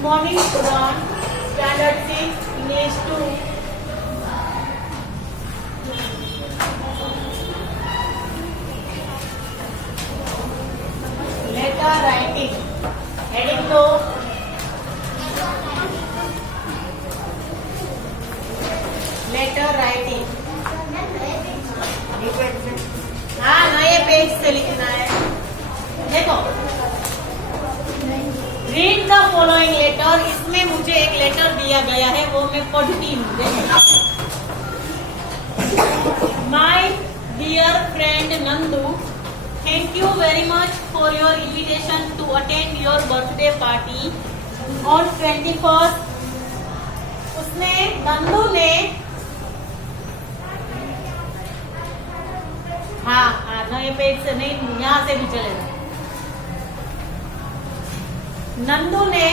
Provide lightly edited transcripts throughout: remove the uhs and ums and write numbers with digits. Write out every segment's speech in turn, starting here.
Good morning, student. Standard 6, English 2. Letter writing. Heading to letter writing. हाँ, नए पेज से लिखना है. देखो, रीड द फॉलोइंग लेटर. इसमें मुझे एक लेटर दिया गया है, वो मैं पढ़ती हूँ. देखो, my dear friend Nandu, thank you very much for your invitation to attend your birthday party on 21st. उसने नंदू ने हाँ नए पेज से नहीं, यहाँ से भी चलेगा. नंदू ने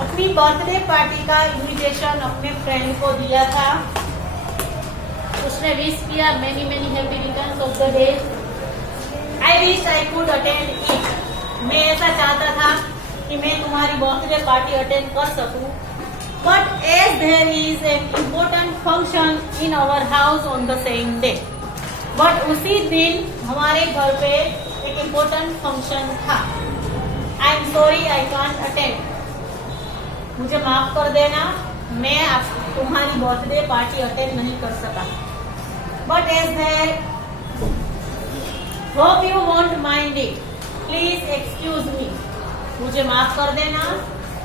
अपनी बर्थडे पार्टी का इन्विटेशन अपने फ्रेंड को दिया था. उसने विश किया, many many happy returns of the day. I wish I could attend it. मैं ऐसा चाहता था कि मैं तुम्हारी बर्थडे पार्टी अटेंड कर सकूं. But as there is an important function in our house on the same day. But उसी दिन हमारे घर पे एक इम्पोर्टेंट फंक्शन था. I am sorry I can't attend. मुझे माफ कर देना, मैं तुम्हारी बर्थडे पार्टी अटेंड नहीं कर सका. But as there hope you won't mind it, please excuse me. मुझे माफ कर देना,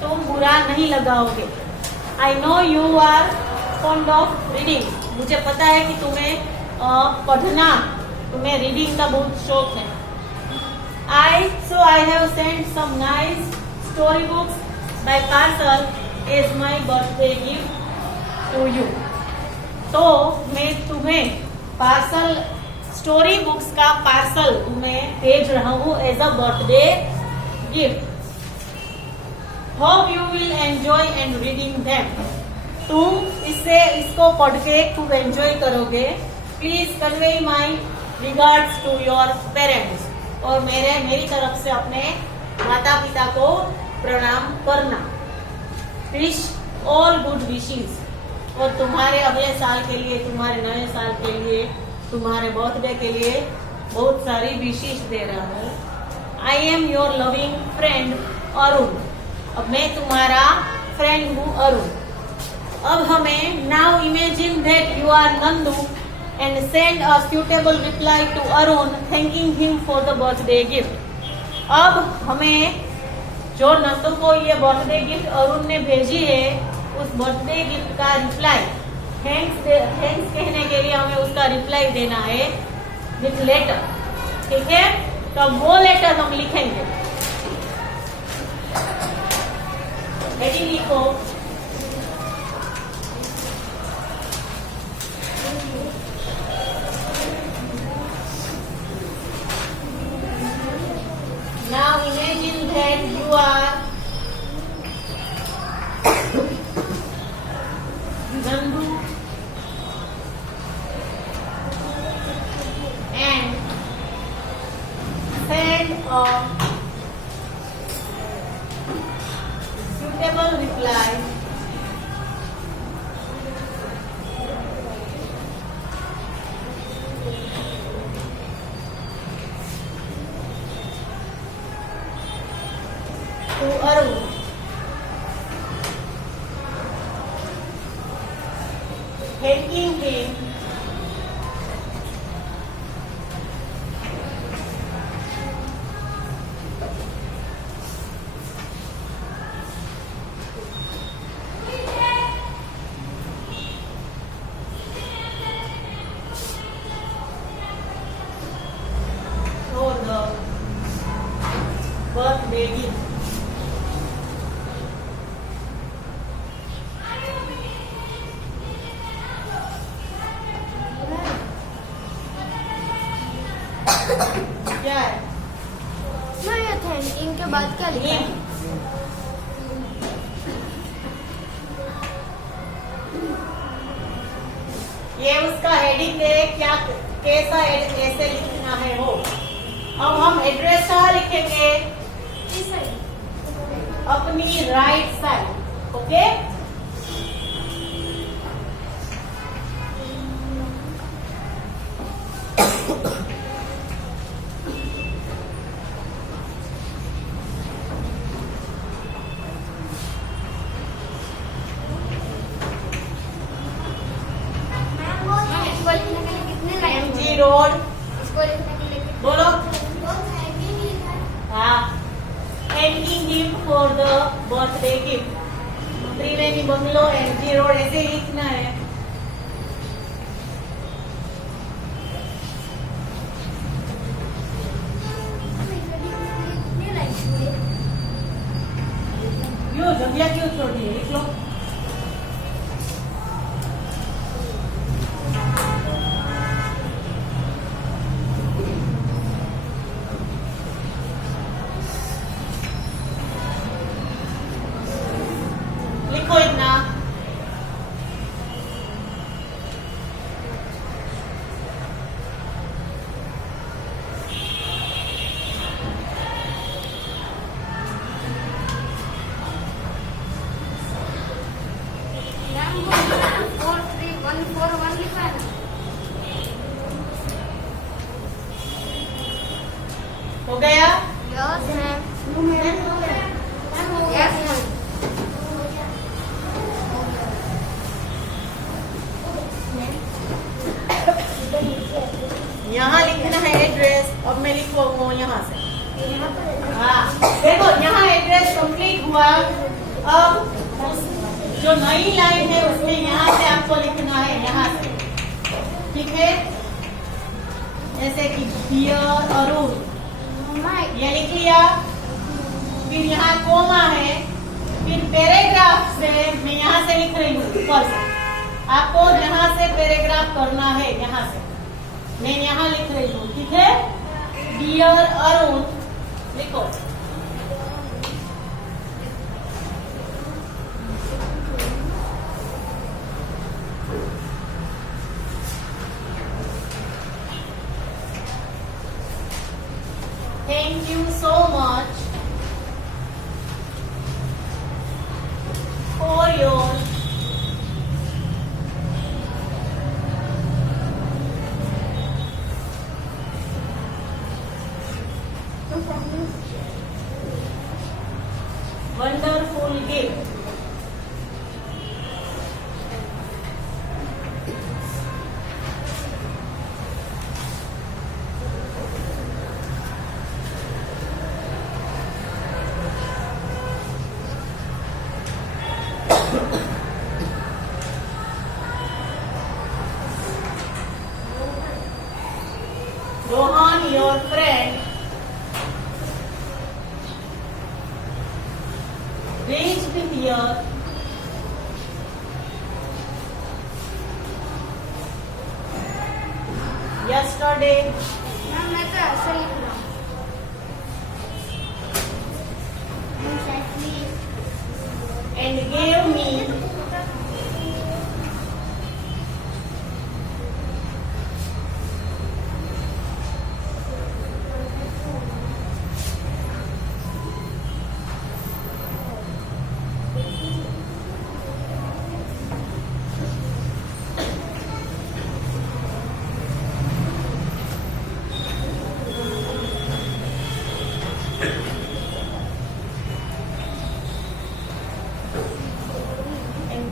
तुम बुरा नहीं लगाओगे. I know you are fond of reading. मुझे पता है कि तुम्हें पढ़ना, तुम्हें रीडिंग का बहुत शौक है. I have sent some nice story books by parcel as my birthday gift to you. तो मैं तुम्हें पार्सल, स्टोरी बुक्स का पार्सल तुम्हें भेज रहा हूँ as a birthday gift. Hope you will enjoy and reading them. तुम इसको पढ़ के खूब एंजॉय करोगे. Please convey my regards to your parents. और मेरी तरफ से अपने माता पिता को प्रणाम करना. Wish all good wishes. और तुम्हारे अगले साल के लिए, तुम्हारे नए साल के लिए, तुम्हारे बर्थडे के लिए बहुत सारी विशेस दे रहा हूँ. I am your loving friend Arun. अब मैं तुम्हारा फ्रेंड हूँ अरुण. अब हमें now imagine that you are Nandu and send a suitable reply to Arun thanking him for the birthday gift. अब हमें जो नंदू को ये बर्थडे गिफ्ट अरुण ने भेजी है, उस बर्थडे गिफ्ट का रिप्लाई, थैंक्स कहने के लिए हमें उसका रिप्लाई देना है विथ लेटर. ठीक है, तो वो लेटर हम लिखेंगे. हेडिंग लिखो. Now imagine that you are Nandu and send a suitable reply to Arun. Thanking him for the birthday gift. क्या है? मैं ये थैंकिंग के बाद क्या लिखा है? ये उसका हेडिंग है, क्या कैसा कैसे लिखना है वो. अब हम एड्रेस कहाँ लिखेंगे? इस साइड. अपनी राइट साइड. ओके. इसको लिखने के लिए कितने लाइन MG रोड. इसको लिखने के लिए बोलो. हाँ. Thanking gift for the birthday gift. Triveni bungalow MG road ऐसे ही लिखना है. कितने लाइन क्यों जगह क्यों छोड़ दी? लिख लो. लिखो इतना. मैम वो 43141 लिखा है ना. हो गया. Yes ma'am. Yes ma'am. यहाँ लिखना है एड्रेस. अब मैं लिखूंगा यहाँ से. यहाँ पर हाँ देखो यहाँ एड्रेस कंप्लीट हुआ. अब जो नई लाइन है उसमें यहाँ से आपको लिखना है. यहाँ से. ठीक है. जैसे कि डियर अरुण ये लिख लिया. फिर यहाँ कोमा है. फिर पैराग्राफ से मैं यहाँ से लिख रही हूँ ऊपर से. आपको यहाँ से पैराग्राफ करना है. यहाँ से मैं यहाँ लिख रही हूँ. ठीक है. डियर अरुण लिखो. Thank you so much for your wonderful gift. Rohan, your friend, reached here yesterday ma'am मैं तो ऐसे लिख रहा हूँ. and gave me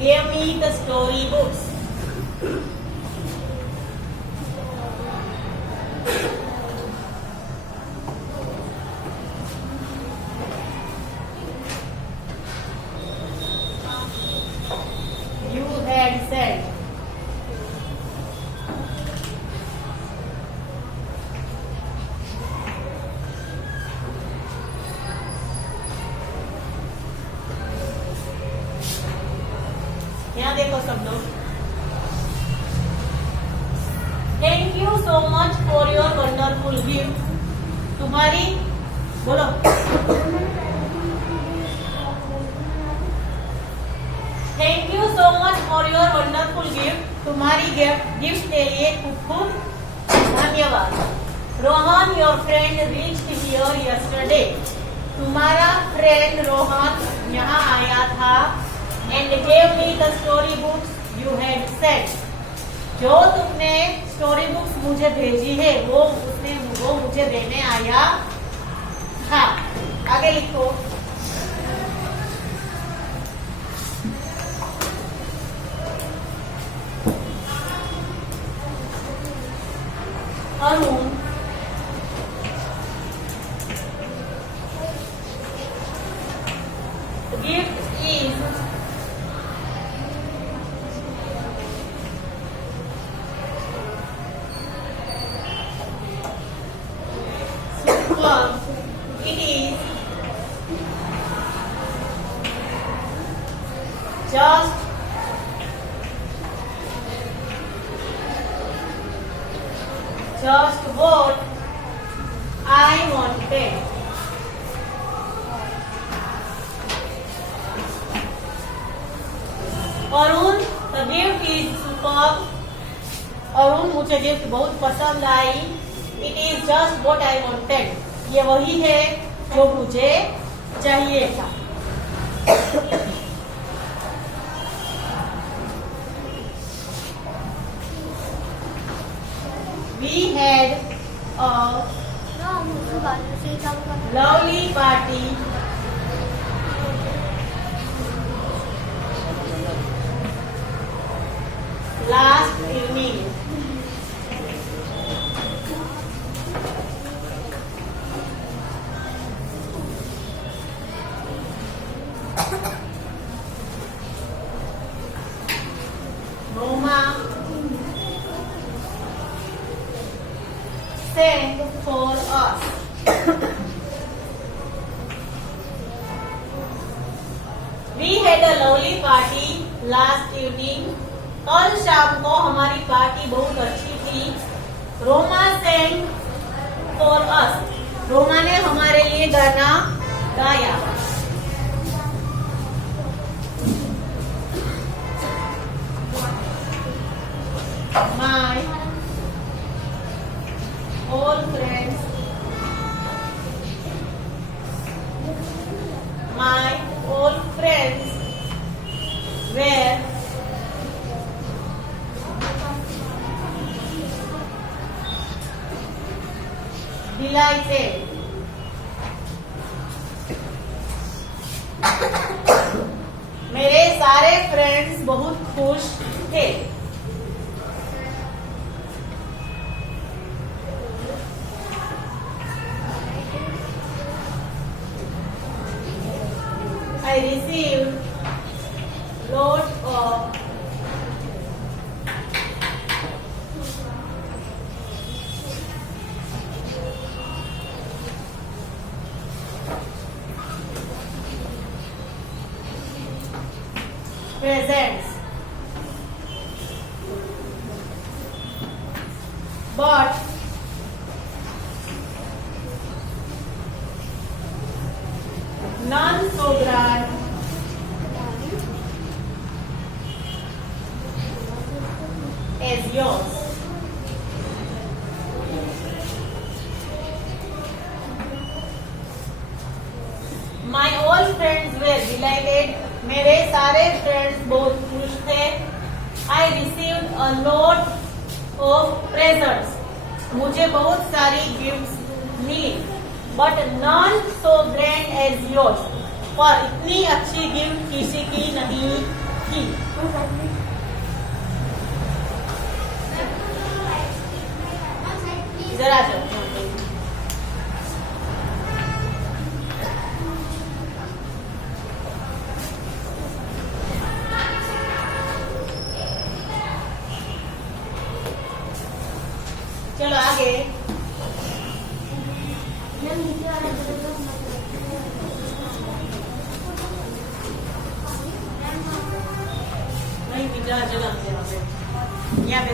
gave me the story books. You had said. यहाँ देखो सब लोग. Thank you so much for your wonderful gift. तुम्हारी बोलो. Thank you so much for your wonderful gift. तुम्हारी गिफ्ट के लिए खूब खूब धन्यवाद. Rohan your friend reached here yesterday. तुम्हारा फ्रेंड रोहन यहाँ आया था and gave me the story books you had sent. जो तुमने स्टोरी बुक्स मुझे भेजी है वो मुझे देने आया था। आगे लिखो। Arun gift is superb. It is just what I wanted. Arun the gift is superb. Arun मुझे गिफ्ट बहुत पसंद आई। It is just what I wanted. ये वही है जो मुझे चाहिए था। We had a lovely party last evening. Roma sang for us. We had a lovely party last evening. कल शाम को हमारी पार्टी बहुत अच्छी थी। Roma sang for us. Roma ने हमारे लिए गाना गाया। My old friends, were delighted. मेरे सारे फ्रेंड्स बहुत खुश थे। I received lot of presents, but none so grand as yours. My all friends were delighted. मेरे सारे फ्रेंड्स बहुत खुश थे। I received a lot of presents. मुझे बहुत सारी गिफ्ट्स मिली। But none so grand as yours. पर इतनी अच्छी गिफ्ट किसी की नहीं थी। जरा चलो। चलो आगे। नहीं पिज्जा चला यहाँ पे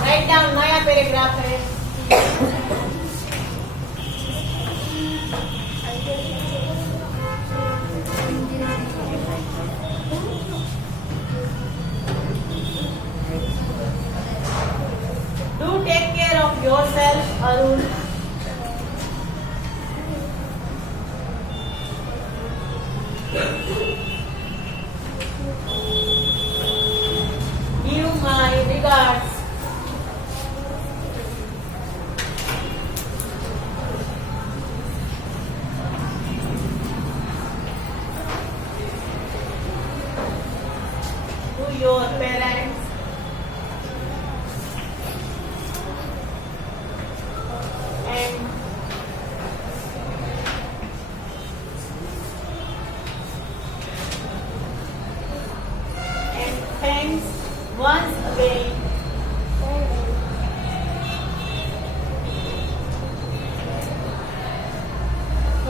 राइट डाउन नया पैराग्राफ है। Do take care of yourself, Arun.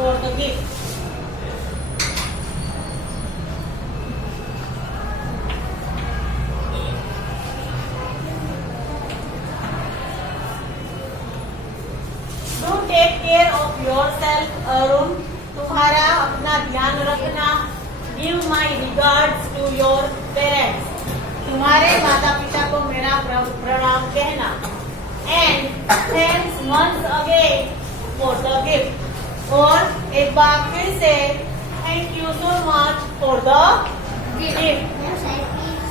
for the gift. Do take care of yourself, Arun. तुम्हारा अपना ध्यान रखना. Give my regards to your parents. तुम्हारे माता पिता को मेरा प्रणाम कहना. And thanks once again for the gift. और एक बार फिर से thank you so much for the gift.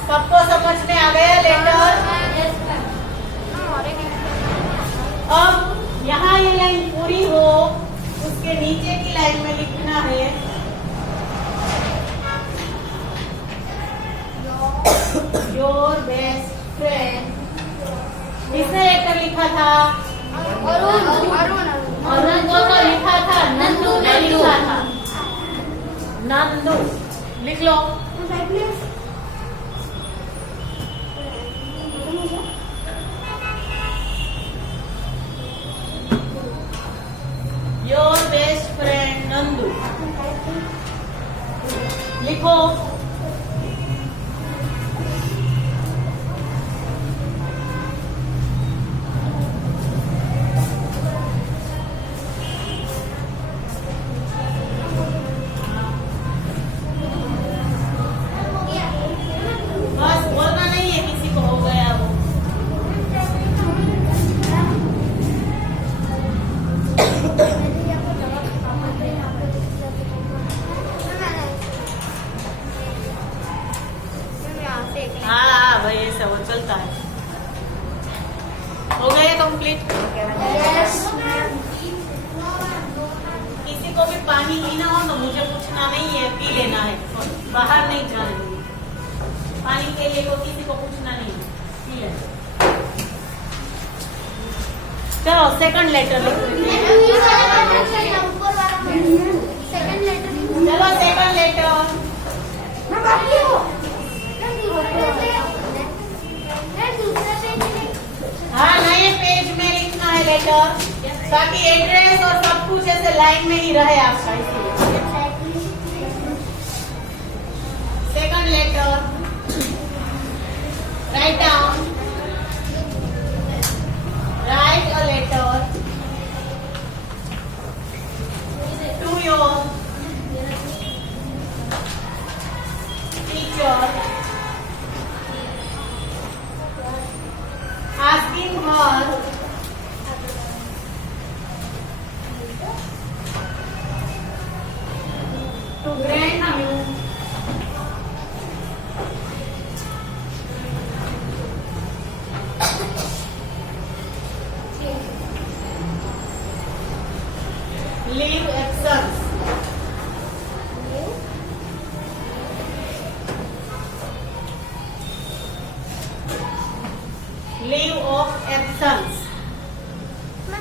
सबको समझ में आ गया लेटर? अब यहाँ ये लाइन पूरी हो, उसके नीचे की लाइन में लिखना है योर बेस्ट फ्रेंड. किसने लेटर लिखा था? अरुण को तो लिखा था, नंदू ने लिखा था. नंदू लिख लो. योर बेस्ट फ्रेंड नंदू लिखो. बस बोलना नहीं है, किसी को हो गया वो. हाँ भाई ऐसा वो चलता है. हो गए कंप्लीट. किसी को भी पानी पीना हो तो मुझे पूछना नहीं है, पी लेना है. बाहर नहीं जाने दूंगी. पानी के लिए को किसी को पूछना नहीं है, पी लेना. चलो सेकंड लेटर लिखो. चलो सेकंड लेटर. हाँ नए पेज में लिखना है लेटर, ताकि एड्रेस और सब कुछ ऐसे लाइन में ही रहे आपका. Second letter write down. Write a letter to your teacher asking her to grant you leave absence. Leave of absence.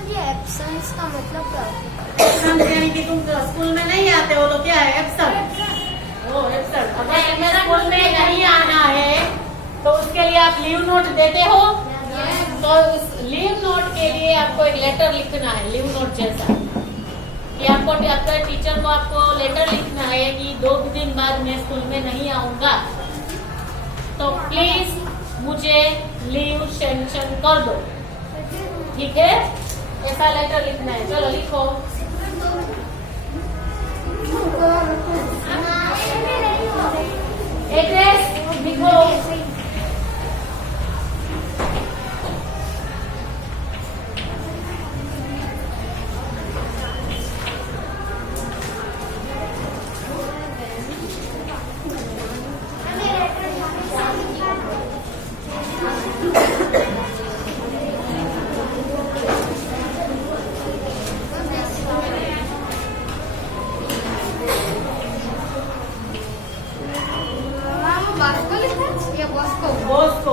ये एब्सेंस का मतलब क्या होता है? एब्सेंस यानी कि तुम स्कूल में नहीं आते हो तो क्या है एब्सेंट. ओ एब्सेंट. अगर तुम्हें स्कूल में नहीं आना है तो उसके लिए आप लीव नोट देते हो. तो उस लीव नोट के लिए आपको एक लेटर लिखना है, लीव नोट जैसा कि आपको आपके टीचर को आपको लेटर लिखना है कि 2 दिन बाद मैं स्कूल में नहीं आऊंगा, तो प्लीज मुझे लीव सेंक्शन कर दो. ठीक है, ऐसा लेटर लिखना है. चलो लिखो. एड्रेस लिखो. बॉस्को.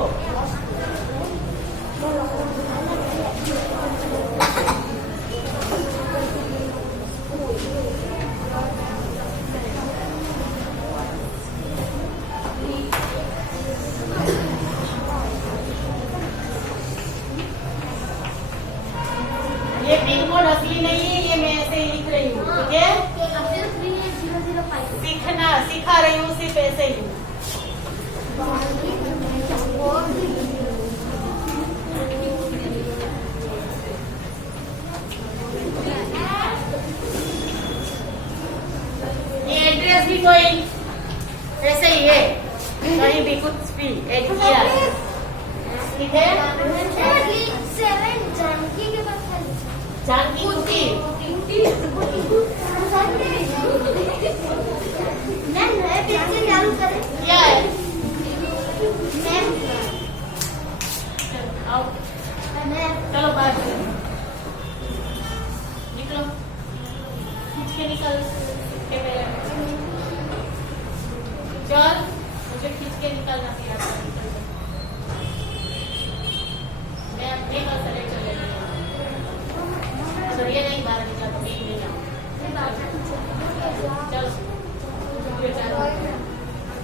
ये पिन कोड असली नहीं है, ये मैं ऐसे ही लिख रही हूँ. ठीक ओके अब्दुल 38005 सीखना सिखा रही हूँ सिर्फ ऐसे ही ये एड्रेस भी कोई ऐसे ही है कहीं भी कुछ भी ऐड किया ठीक है जानकी के पास जानकी कुकी चालू करें क्या है मैम आओ चलो बाहर निकलो खींच के निकल के पहले चल मुझे खींच के निकलना फिर आपका निकल जाए। मैं अपने का सरे चले तो ये नहीं बाहर निकला तो नहीं मिला चल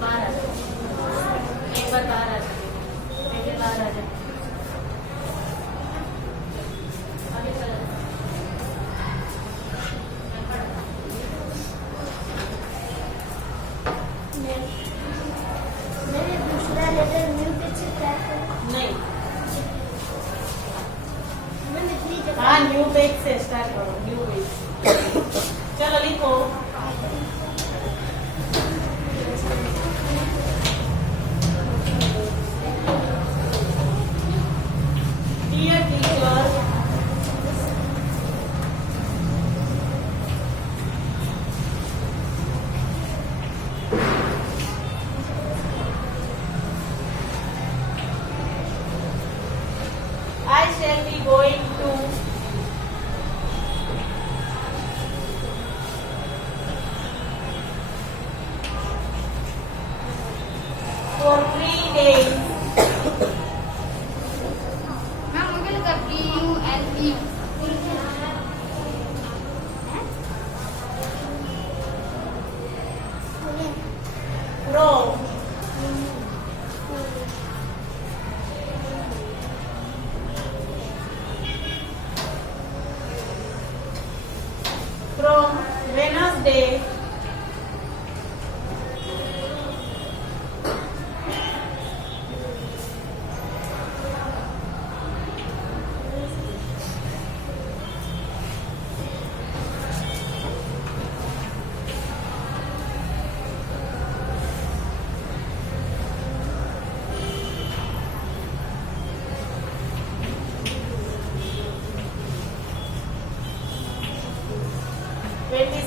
बाहर आ जा एक बार बाहर आ जा फिर बाहर आ जा आगे चल मैंने दूसरा लेटर न्यू पेज से क्रैक कर नहीं मैंने 3 जगह हाँ न्यू पेज से स्टार्ट करो न्यू पेज चलो लिखो dear teacher I shall be going to for 3 days मैं मुझे लगा PUNE from Wednesday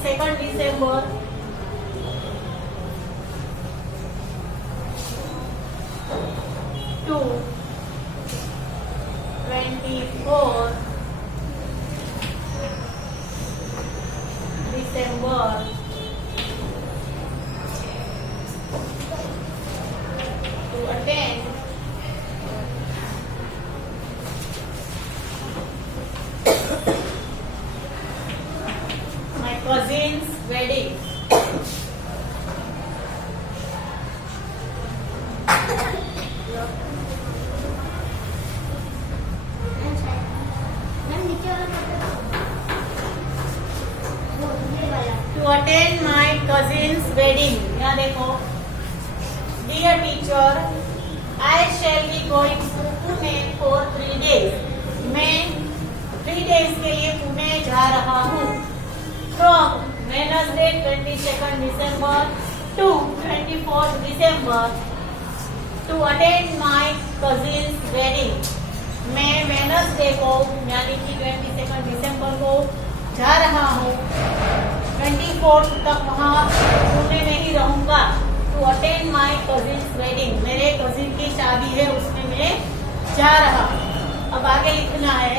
second December to 24 December to attend my cousin's wedding. Ma'am नीचे वाला वो ये वाला To attend my cousin's wedding. यहाँ देखो. Dear teacher, I shall be going to Pune for 3 days. मैं 3 days के लिए पुणे जा रहा हूँ. From Wednesday 22nd December to 24th December to attend my cousin's wedding. मैं वेडनेसडे को यानी कि 22nd दिसंबर को जा रहा हूँ. 24th तक वहाँ पुणे में ही रहूँगा. To attend my cousin's wedding. मेरे कजिन की शादी है उसमें मैं जा रहा हूँ. अब आगे लिखना है.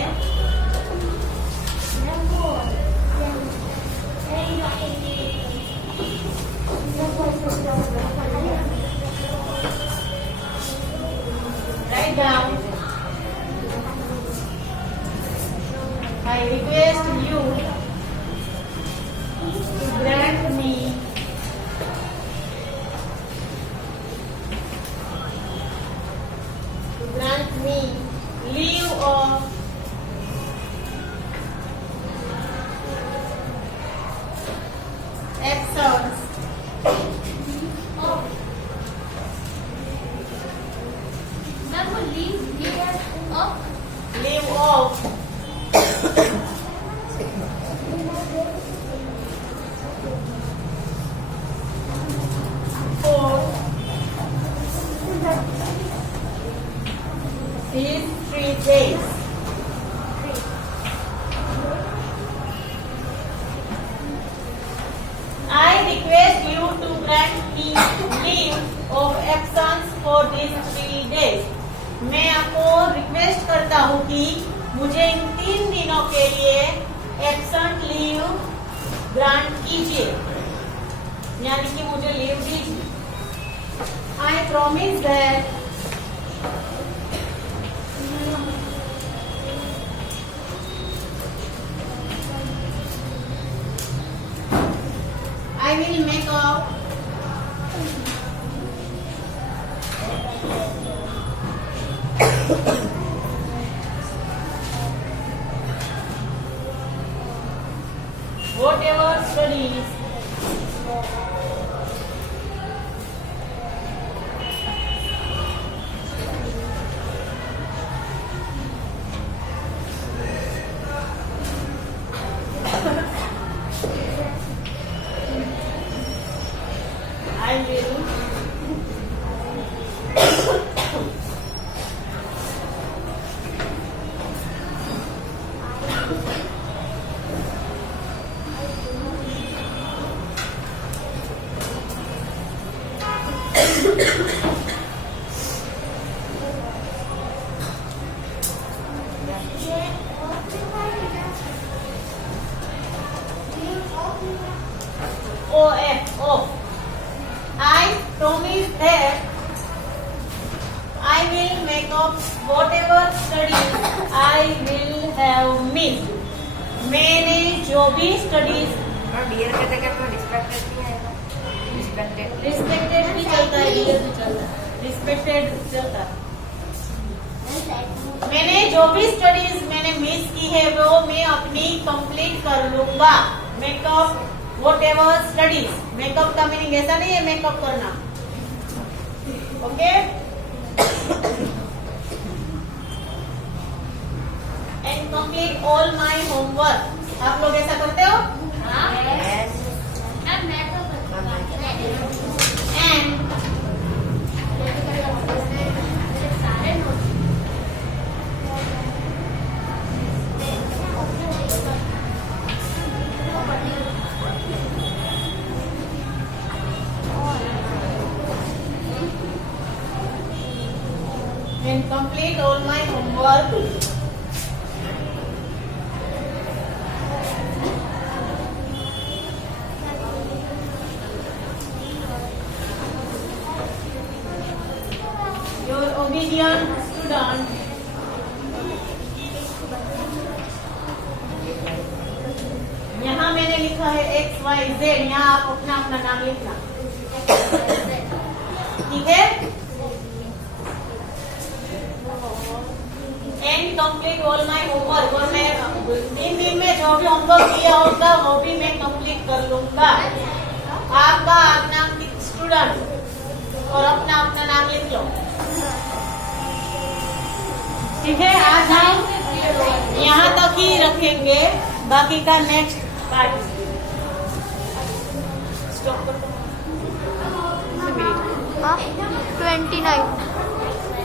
मैम वो Write down. I request you to grant me leave of हूँ कि मुझे इन 3 दिनों के लिए एब्सेंट लीव ग्रांट कीजिए, यानी कि मुझे लीव दीजिए। I promise that I will make up whatever studies I will off. I promise that I will make up whatever studies I will have missed. मैंने जो भी स्टडीज रिस्पेक्टेड भी चलता है, डियर भी चलता है, रिस्पेक्टेड चलता है। मैंने जो भी स्टडीज मैंने मिस की है वो मैं अपनी कंप्लीट कर लूंगा। मेकअप whatever studies, मेकअप का मीनिंग ऐसा नहीं है मेकअप करना, okay. And complete all my homework. आप लोग ऐसा करते हो? And and complete all my homework. Your obedient student. यहाँ मैंने लिखा है XYZ, यहाँ आप अपना अपना नाम लिखना, ठीक है। And complete all my homework, और मैं 3 दिन में जो भी होमवर्क किया होगा वो भी मैं कंप्लीट कर लूंगा। आपका नाम स्टूडेंट और अपना अपना नाम लिख लो, ठीक है। आज हम यहाँ तक ही रखेंगे, बाकी का नेक्स्ट पार्ट स्टॉप कर दो। 29